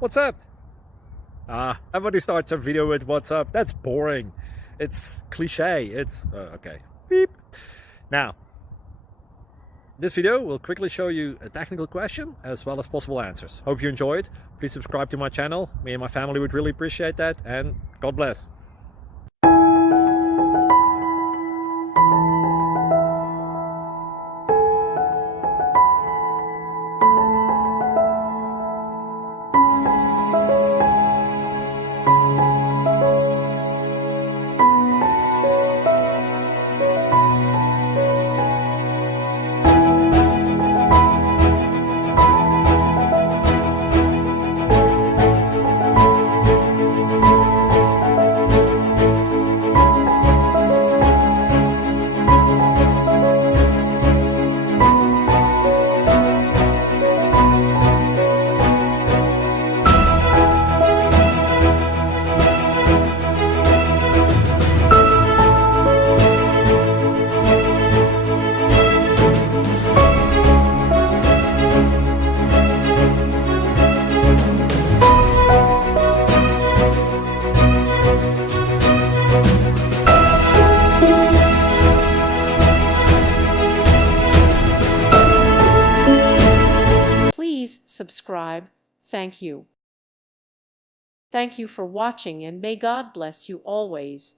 What's up? Everybody starts a video with what's up. That's boring. It's cliche. It's okay. Beep. Now, this video will quickly show you a technical question as well as possible answers. Hope you enjoyed. Please subscribe to my channel. Me and my family would really appreciate that, and God bless. Please subscribe. Thank you. Thank you for watching, and may God bless you always.